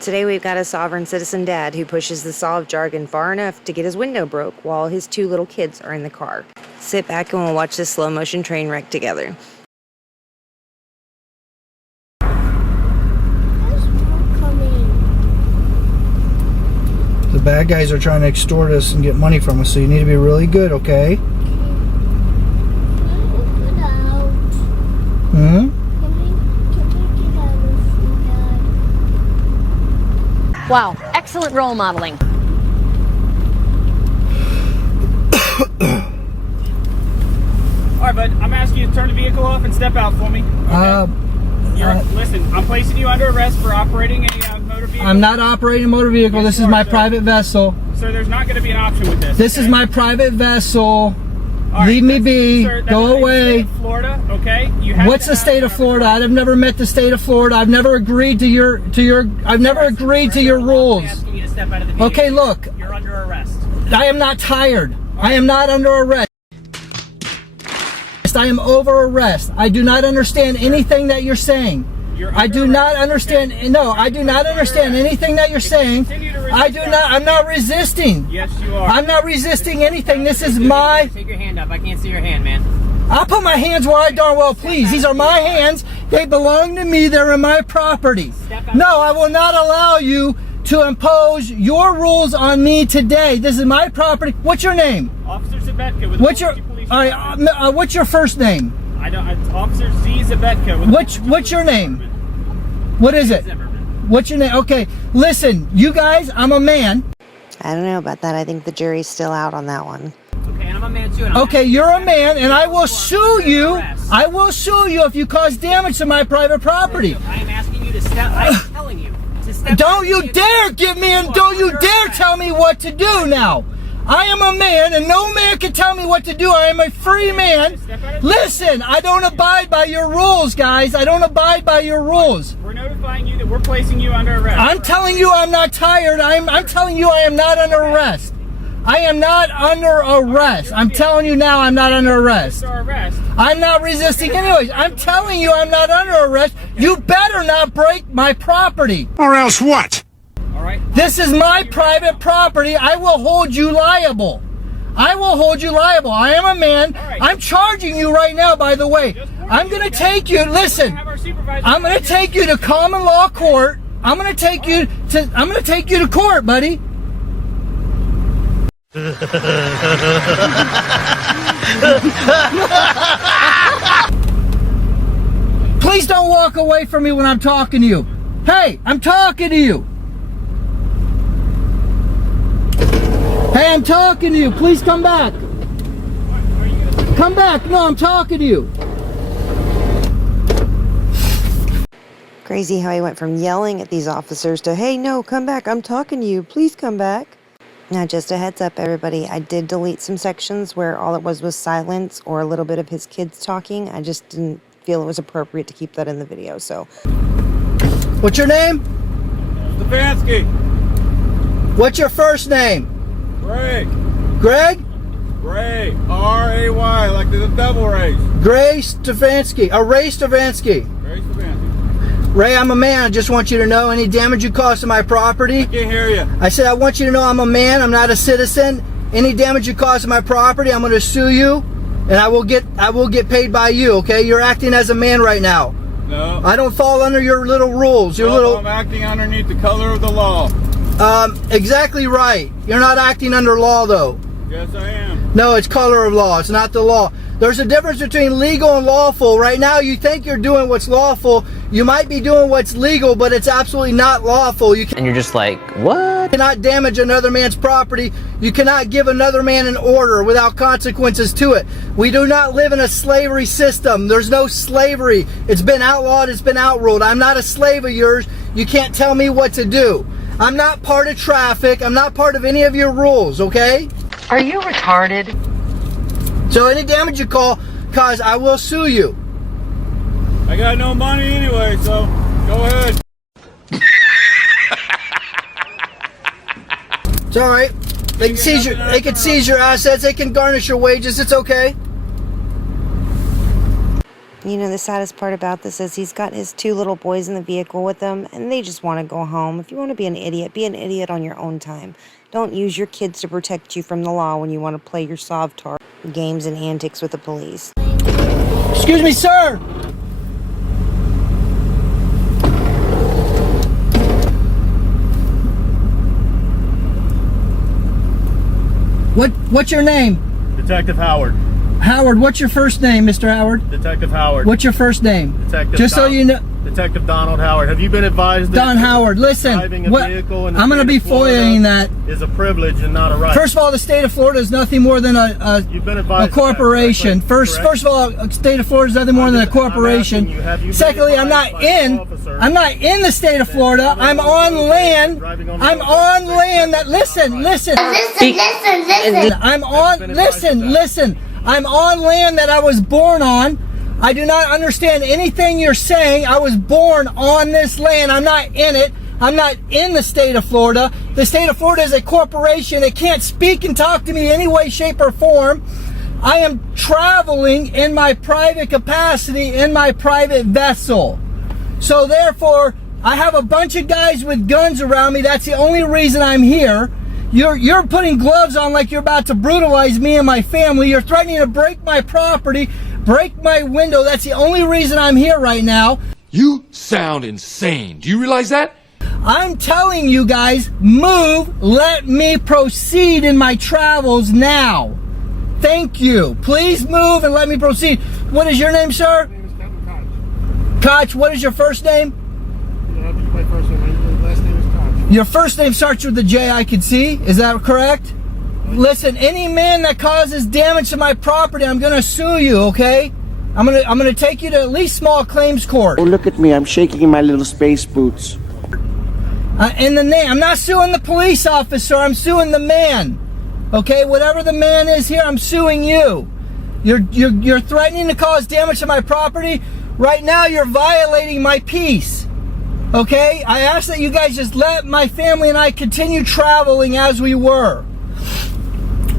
Today we've got a sovereign citizen dad who pushes the Sov jargon far enough to get his window broke while his 2 little kids are in the car. Sit back and we'll watch this slow motion train wreck together. The bad guys are trying to extort us and get money from us, so you need to be really good, okay? Hmm? Wow, excellent role modeling. All right, bud, I'm asking you to turn the vehicle off and step out for me. Okay? Listen, I'm placing you under arrest for operating a motor vehicle. I'm not operating a motor vehicle. Yes, this is my private vessel. Sir, there's not going to be an option with this. This is my private vessel. All right, leave me be. Sir, go away. State of Florida, okay? You have What's the state of Florida? I've never met the state of Florida. I've never agreed to your I've never agreed to your rules. Asking you to step out of the vehicle. Okay, look. You're under arrest. I am not tired. I am not under arrest. I am over arrest. I do not understand anything that you're saying. I do not understand. No, I do not understand anything that you're saying. I do not. I'm not resisting. Yes, you are. I'm not resisting anything. This is my. Take your hand up. I can't see your hand, man. I'll put my hands where I darn well please. These are my hands. They belong to me. They're in my property. No, I will not allow you to impose your rules on me today. This is my property. What's your name? Officer Zabetka with What's your? Police All right. What's your first name? I don't. It's Officer Z Zabetka with What's your name? What is it? What's your name? Okay, listen, you guys, I'm a man. I don't know about that. I think the jury's still out on that one. Okay, and I'm a man too. And Okay, you're a man, and I will sue you. I will sue you if you cause damage to my private property. I am asking you to step. I'm telling you to step. Don't you dare give me and don't you dare tell me what to do now. I am a man, and no man can tell me what to do. I am a free man. Listen, I don't abide by your rules, guys. I don't abide by your rules. We're notifying you that we're placing you under arrest. I'm telling you I'm not tired. I'm telling you I am not under arrest. I am not under arrest. I'm telling you now I'm not under arrest. I'm not resisting anyways. I'm telling you I'm not under arrest. You better not break my property. Or else what? All right. This is my private property. I will hold you liable. I will hold you liable. I am a man. I'm charging you right now, by the way. I'm going to take you, listen, I'm going to take you to common law court. I'm going to take you to court, buddy. Please don't walk away from me when I'm talking to you. Hey, I'm talking to you. Hey, I'm talking to you. Please come back. Come back. No, I'm talking to you. Crazy how he went from yelling at these officers to, hey, no, come back. I'm talking to you. Please come back. Now, just a heads up, everybody. I did delete some sections where all it was silence or a little bit of his kids talking. I just didn't feel it was appropriate to keep that in the video, so. What's your name? Stefanski. What's your first name? Greg. Greg? Ray. R-A-Y, like the double race. Ray Stefanski. Ray Stefanski. Ray Stefanski. Ray, I'm a man. I just want you to know any damage you cause to my property. I can't hear you. I said I want you to know I'm a man. I'm not a citizen. Any damage you cause to my property, I'm going to sue you, and I will get paid by you. Okay? You're acting as a man right now. No. I don't fall under your little rules. I'm acting underneath the color of the law. Exactly right. You're not acting under law, though. Yes, I am. No, it's color of law. It's not the law. There's a difference between legal and lawful. Right now, you think you're doing what's lawful. You might be doing what's legal, but it's absolutely not lawful. And you're just like, what? You cannot damage another man's property. You cannot give another man an order without consequences to it. We do not live in a slavery system. There's no slavery. It's been outlawed. It's been outruled. I'm not a slave of yours. You can't tell me what to do. I'm not part of traffic. I'm not part of any of your rules, okay? Are you retarded? So any damage you cause, I will sue you. I got no money anyway, so go ahead. It's all right. They can seize your assets. They can garnish your wages. It's okay. You know, the saddest part about this is he's got his 2 little boys in the vehicle with him, and they just want to go home. If you want to be an idiot on your own time. Don't use your kids to protect you from the law when you want to play your Sov-Tard games and antics with the police. Excuse me, sir. What's your name? Detective Howard. Howard, what's your first name, Mr. Howard? Detective Howard. What's your first name? Detective Just so you know. Detective Donald Howard. Have you been advised that Don Howard, listen. driving a vehicle in the I'm going to be state of Florida foiling that. is a privilege and not a right? First of all, the state of Florida is nothing more than You've been advised a corporation. of that, correct? First of all, the state of Florida is nothing more than a corporation. I'm asking you, have you been Secondly, I'm not advised by an officer in the state of Florida. I'm on land. I'm on land that listen. I'm on land that I was born on. I do not understand anything you're saying. I was born on this land. I'm not in it. I'm not in the state of Florida. The state of Florida is a corporation. It can't speak and talk to me in any way, shape, or form. I am traveling in my private capacity, in my private vessel. So therefore, I have a bunch of guys with guns around me. That's the only reason I'm here. You're putting gloves on like you're about to brutalize me and my family. You're threatening to break my property, break my window. That's the only reason I'm here right now. You sound insane. Do you realize that? I'm telling you guys, move, let me proceed in my travels now. Thank you. Please move and let me proceed. What is your name, sir? My name is Captain Koch. Koch, what is your first name? Yeah, my first name. My last name is Koch. Your first name starts with a J, I can see. Is that correct? Listen, any man that causes damage to my property, I'm going to sue you, okay? I'm gonna take you to at least small claims court. Oh, look at me. I'm shaking in my little space boots. In the name, I'm not suing the police officer. I'm suing the man. Okay, whatever the man is here, I'm suing you. You're threatening to cause damage to my property. Right now, you're violating my peace. Okay, I ask that you guys just let my family and I continue traveling as we were.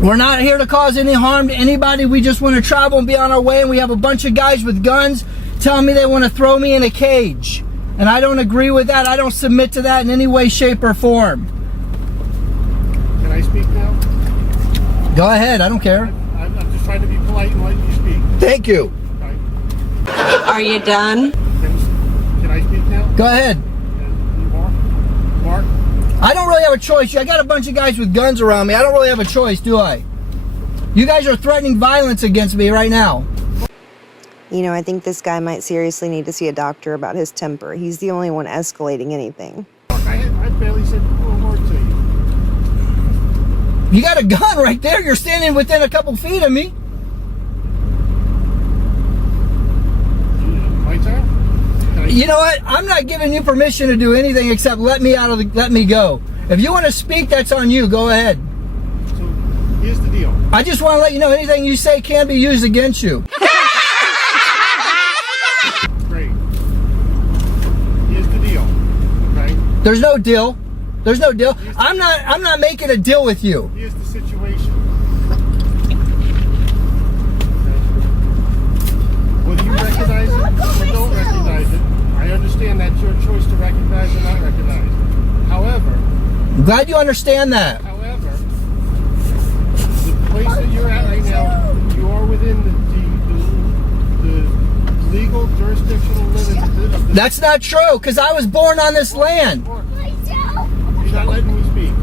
We're not here to cause any harm to anybody. We just want to travel and be on our way. And we have a bunch of guys with guns telling me they want to throw me in a cage. And I don't agree with that. I don't submit to that in any way, shape, or form. Can I speak now? Go ahead. I don't care. I'm just trying to be polite and let you speak. Thank you. Right. Are you done? Can I speak now? Go ahead. Mark? I don't really have a choice. I got a bunch of guys with guns around me. I don't really have a choice, do I? You guys are threatening violence against me right now. You know, I think this guy might seriously need to see a doctor about his temper. He's the only one escalating anything. I barely said a word to you. You got a gun right there. You're standing within a couple feet of me. My turn? You know what? I'm not giving you permission to do anything except let me go. If you want to speak, that's on you. Go ahead. So, here's the deal. I just want to let you know anything you say can be used against you. Great. Here's the deal. Okay? There's no deal. There's no deal. I'm not making a deal with you. Here's the situation. Whether you recognize it or don't recognize it, I understand that's your choice to recognize or not recognize. However, I'm glad you understand that. However, the place that you're at right now, you are within the legal jurisdictional limits of the... That's not true, because I was born on this land. You're not letting me speak.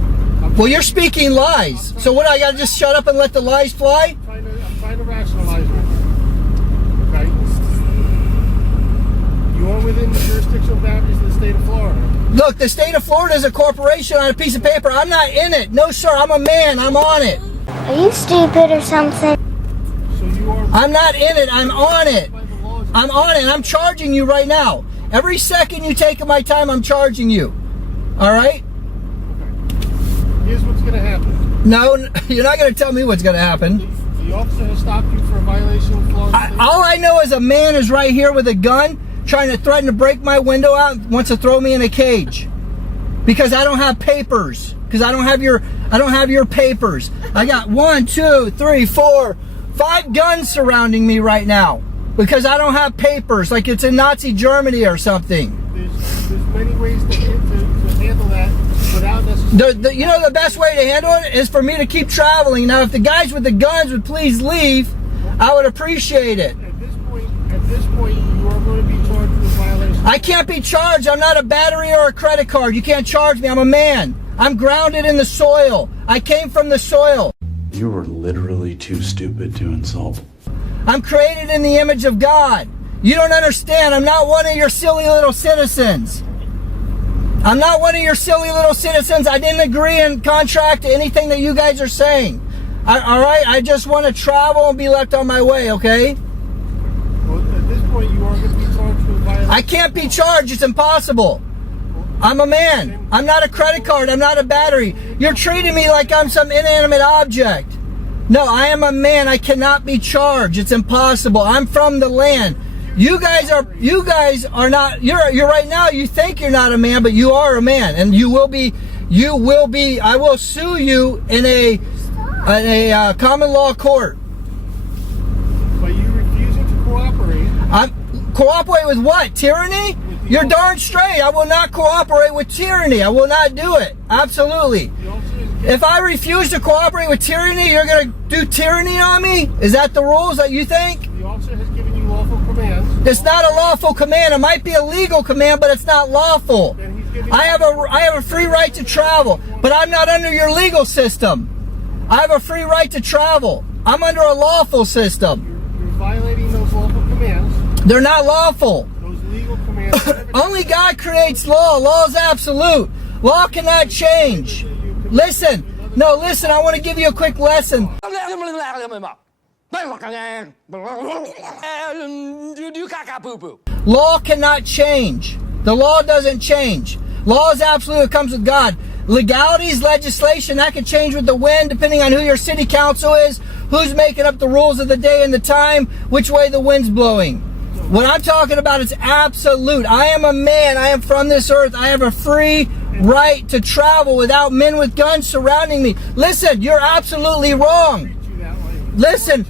Well, you're speaking lies. So what, I gotta just shut up and let the lies fly? I'm trying to rationalize it. Okay? You are within the jurisdictional boundaries of the state of Florida. Look, the state of Florida is a corporation on a piece of paper. I'm not in it. No, sir, I'm a man. I'm on it. Are you stupid or something? So you are... I'm not in it. I'm on it. I'm on it. I'm charging you right now. Every second you take of my time, I'm charging you. All right? Here's what's going to happen. No, you're not going to tell me what's going to happen. The officer has stopped you for a violation of Florida. All I know is a man is right here with a gun trying to threaten to break my window out, wants to throw me in a cage. Because I don't have papers. Because I don't have your papers. I got 1, 2, 3, 4, 5 guns surrounding me right now. because I don't have papers, like it's in Nazi Germany or something. There's many ways to handle that without necessarily... You know the best way to handle it is for me to keep traveling. Now, if the guys with the guns would please leave, I would appreciate it. At this point, you are going to be charged with violation. I can't be charged. I'm not a battery or a credit card. You can't charge me. I'm a man. I'm grounded in the soil. I came from the soil. You were literally too stupid to insult. I'm created in the image of God. You don't understand. I'm not one of your silly little citizens. I'm not one of your silly little citizens. I didn't agree and contract to anything that you guys are saying. All right? I just want to travel and be left on my way, okay? Well, at this point, you are going to be charged with violation. I can't be charged. It's impossible. I'm a man. I'm not a credit card. I'm not a battery. You're treating me like I'm some inanimate object. No, I am a man. I cannot be charged. It's impossible. I'm from the land. You guys are not, you're right now, you think you're not a man, but you are a man, and you will be, I will sue you in a common law court. But you refusing to cooperate. Cooperate with what? Tyranny? You're darn straight. I will not cooperate with tyranny. I will not do it. Absolutely. If I refuse to cooperate with tyranny, you're going to do tyranny on me? Is that the rules that you think? The officer has given you lawful commands. It's not a lawful command. It might be a legal command, but it's not lawful. I have a free right to travel, but I'm not under your legal system. I have a free right to travel. I'm under a lawful system. You're violating those lawful commands. They're not lawful. Those legal commands. Only God creates law. Law is absolute. Law cannot change. Listen. No, listen. I want to give you a quick lesson. Law cannot change. The law doesn't change. Law is absolute. It comes with God. Legalities, legislation, that can change with the wind depending on who your city council is, who's making up the rules of the day and the time, which way the wind's blowing. What I'm talking about is absolute. I am a man. I am from this earth. I have a free right to travel without men with guns surrounding me. Listen, you're absolutely wrong. Listen.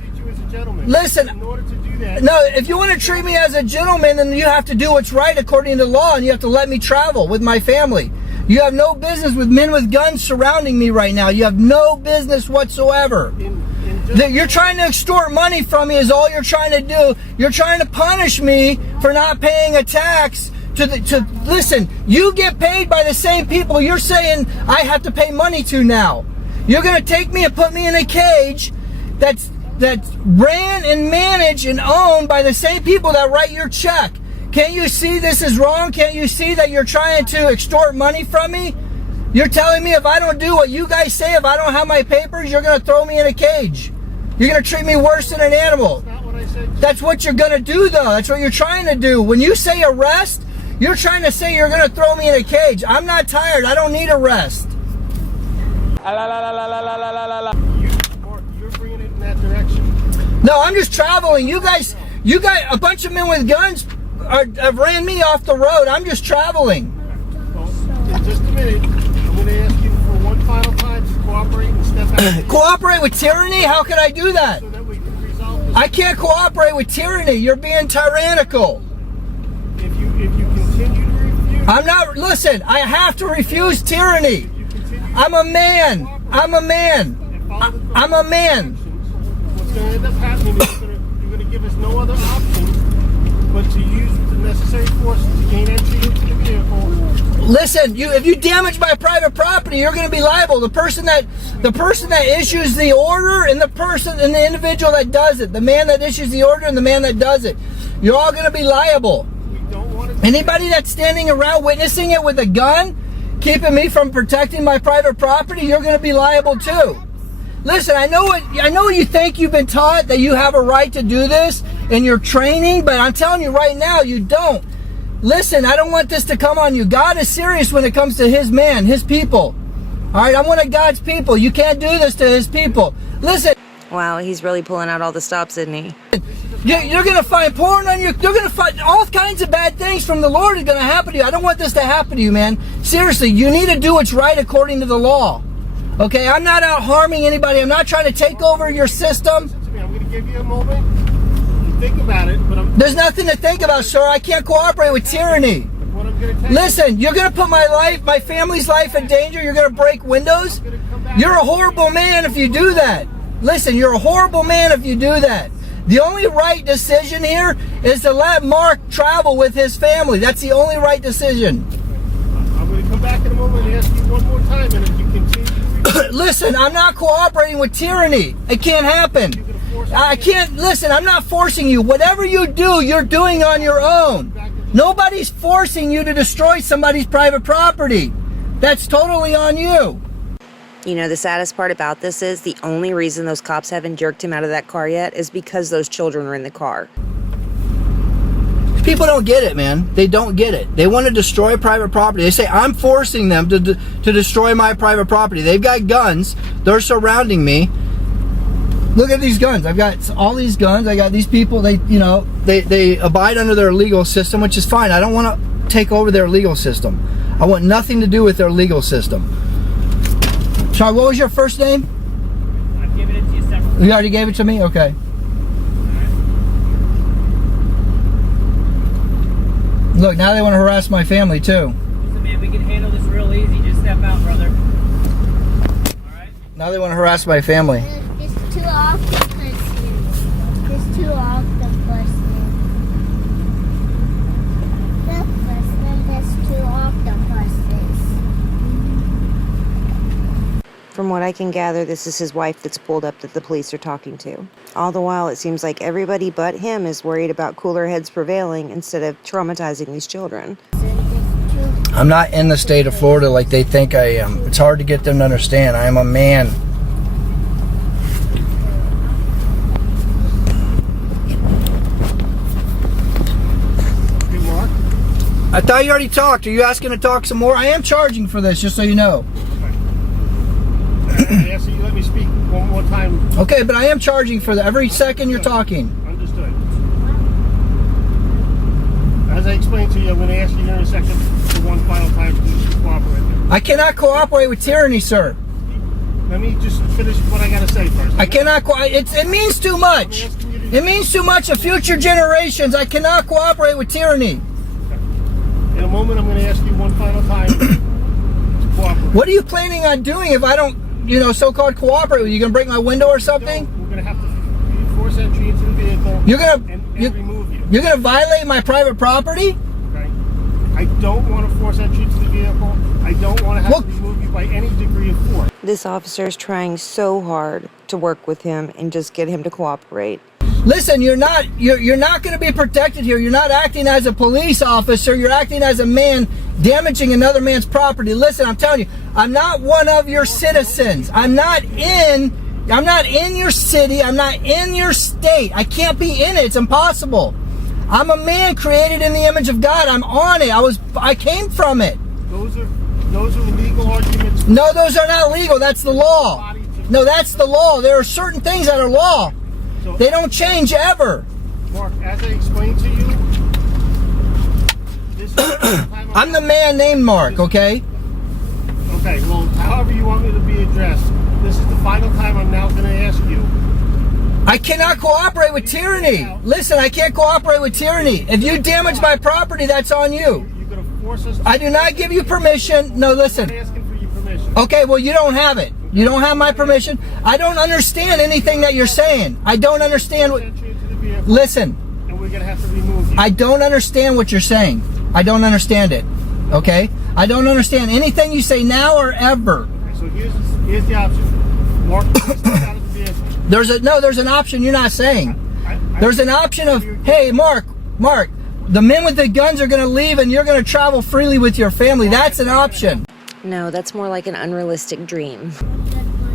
No, if you want to treat me as a gentleman, then you have to do what's right according to law, and you have to let me travel with my family. You have no business with men with guns surrounding me right now. You have no business whatsoever. You're trying to extort money from me is all you're trying to do. You're trying to punish me for not paying a tax listen, you get paid by the same people you're saying I have to pay money to now. You're going to take me and put me in a cage that's ran and managed and owned by the same people that write your check. Can't you see this is wrong? Can't you see that you're trying to extort money from me? You're telling me if I don't do what you guys say, if I don't have my papers, you're going to throw me in a cage. You're going to treat me worse than an animal. That's what you're going to do, though. That's what you're trying to do. When you say arrest, you're trying to say you're going to throw me in a cage. I'm not tired. I don't need arrest. You're bringing it in that direction. No, I'm just traveling. You guys, a bunch of men with guns have ran me off the road. I'm just traveling. Well, in just a minute, I'm going to ask you for one final time to cooperate and step out. Cooperate with tyranny? How can I do that? So that we can resolve this. I can't cooperate with tyranny. You're being tyrannical. If you continue to refuse. I'm not, listen, I have to refuse tyranny. I'm a man. I'm a man. I'm a man. What's going to end up happening is you're going to give us no other option but to use the necessary force to gain entry into the vehicle. Listen, if you damage my private property, you're going to be liable. The person that issues the order and the individual that does it, the man that issues the order and the man that does it, you're all going to be liable. Anybody that's standing around witnessing it with a gun, keeping me from protecting my private property, you're going to be liable too. Listen, I know what you think you've been taught, that you have a right to do this in your training, but I'm telling you right now, you don't. Listen, I don't want this to come on you. God is serious when it comes to his man, his people. All right, I'm one of God's people. You can't do this to his people. Listen. Wow, he's really pulling out all the stops, isn't he? You're going to find porn on you. You're going to find all kinds of bad things from the Lord is going to happen to you. I don't want this to happen to you, man. Seriously, you need to do what's right according to the law. Okay, I'm not out harming anybody. I'm not trying to take over your system. I'm going to give you a moment. think about it, but There's nothing to think about, sir. I can't cooperate with tyranny. what I'm going to tell Listen, you're going to put my life, my family's life in danger. You're going to break windows. You're a horrible man if you do that. Listen, you're a horrible man if you do that. The only right decision here is to let Mark travel with his family. That's the only right decision. I'm going to come back in a moment and ask you one more time, and if you continue... Listen, I'm not cooperating with tyranny. It can't happen. I can't, listen, I'm not forcing you. Whatever you do, you're doing on your own. Nobody's forcing you to destroy somebody's private property. That's totally on you. You know, the saddest part about this is the only reason those cops haven't jerked him out of that car yet is because those children were in the car. People don't get it, man. They don't get it. They want to destroy private property. They say, I'm forcing them to destroy my private property. They've got guns. They're surrounding me. Look at these guns. I've got all these guns. I got these people. They abide under their legal system, which is fine. I don't want to take over their legal system. I want nothing to do with their legal system. Sorry, what was your first name? I've given it to you several. You already gave it to me? Okay. Look, now they want to harass my family too. Listen, man, we can handle this real easy. Just step out, brother. All right? Now they want to harass my family. There's two octopuses. There's two octopuses. Look, listen, there's two octopuses. From what I can gather, this is his wife that's pulled up that the police are talking to. All the while, it seems like everybody but him is worried about cooler heads prevailing instead of traumatizing these children. I'm not in the state of Florida like they think I am. It's hard to get them to understand. I am a man. Hey, Mark? I thought you already talked. Are you asking to talk some more? I am charging for this, just so you know. I ask that you let me speak one more time. Okay, but I am charging for that every second you're talking. Understood. As I explained to you, I'm going to ask you here in a second for one final time to cooperate. I cannot cooperate with tyranny, sir. Let me just finish what I got to say first. I cannot. It means too much. It means too much of future generations. I cannot cooperate with tyranny. In a moment, I'm going to ask you one final time to cooperate. What are you planning on doing if I don't, so-called cooperate with you? You gonna break my window or something? We're going to have to force entry into the vehicle. You're gonna and remove you. You're gonna violate my private property? Okay. I don't want to force entry into the vehicle. I don't want to have to remove you by any degree of force. This officer is trying so hard to work with him and just get him to cooperate. Listen, you're not going to be protected here. You're not acting as a police officer. You're acting as a man damaging another man's property. Listen, I'm telling you, I'm not one of your citizens. I'm not in your city. I'm not in your state. I can't be in it. It's impossible. I'm a man created in the image of God. I'm on it. I came from it. Those are legal arguments. No, those are not legal. That's the law. No, that's the law. There are certain things that are law. They don't change ever. Mark, as I explained to you, this is the time I'm the man named Mark, okay? Okay, well, however you want me to be addressed, this is the final time I'm now going to ask you. I cannot cooperate with tyranny. Listen, I can't cooperate with tyranny. If you damage my property, that's on you. You're going to force us to... I do not give you permission. No, listen. I'm not asking for your permission. Okay, well, you don't have it. You don't have my permission. I don't understand anything that you're saying. I don't understand what... Listen. And we're going to have to remove you. I don't understand what you're saying. I don't understand it. Okay? I don't understand anything you say now or ever. Okay, so here's the option. Mark, step out of the vehicle. There's an option you're not saying. There's an option of, hey, Mark, the men with the guns are going to leave and you're going to travel freely with your family. That's an option. No, that's more like an unrealistic dream.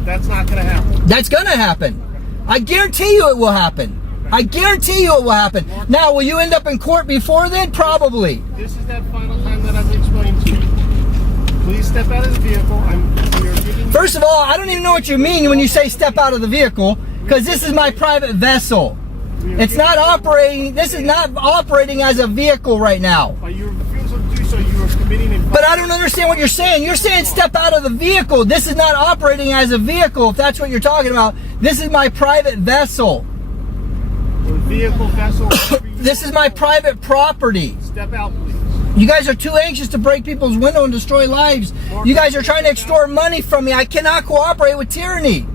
That's not going to happen. That's going to happen. I guarantee you it will happen. I guarantee you it will happen. Now, will you end up in court before then? Probably. This is that final time that I've explained to you. Please step out of the vehicle. First of all, I don't even know what you mean when you say step out of the vehicle, because this is my private vessel. It's not operating. This is not operating as a vehicle right now. By your refusal to do so, you are committing a... But I don't understand what you're saying. You're saying step out of the vehicle. This is not operating as a vehicle, if that's what you're talking about. This is my private vessel. vehicle, vessel. whatever you This is my private property. Step out, please. You guys are too anxious to break people's window and destroy lives. You guys are trying to extort money from me. I cannot cooperate with tyranny.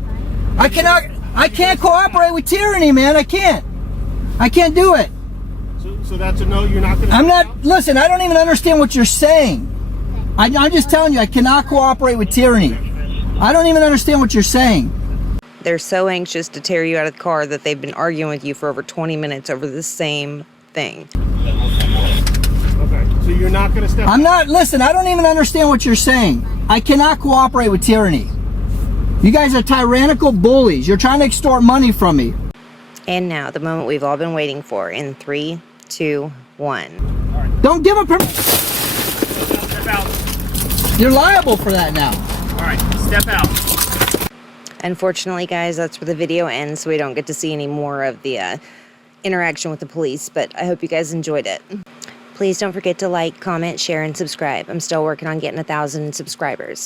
I can't cooperate with tyranny, man. I can't do it. So that's a no. You're not going to. I'm not. Listen, I don't even understand what you're saying. I'm just telling you, I cannot cooperate with tyranny. I don't even understand what you're saying. They're so anxious to tear you out of the car that they've been arguing with you for over 20 minutes over the same thing. Okay. So you're not going to step. I'm not. Listen, I don't even understand what you're saying. I cannot cooperate with tyranny. You guys are tyrannical bullies. You're trying to extort money from me. And now, the moment we've all been waiting for in 3, 2, 1. Don't give him permission. Step out. You're liable for that now. All right, step out. Unfortunately, guys, that's where the video ends, so we don't get to see any more of the interaction with the police, but I hope you guys enjoyed it. Please don't forget to like, comment, share, and subscribe. I'm still working on getting 1,000 subscribers.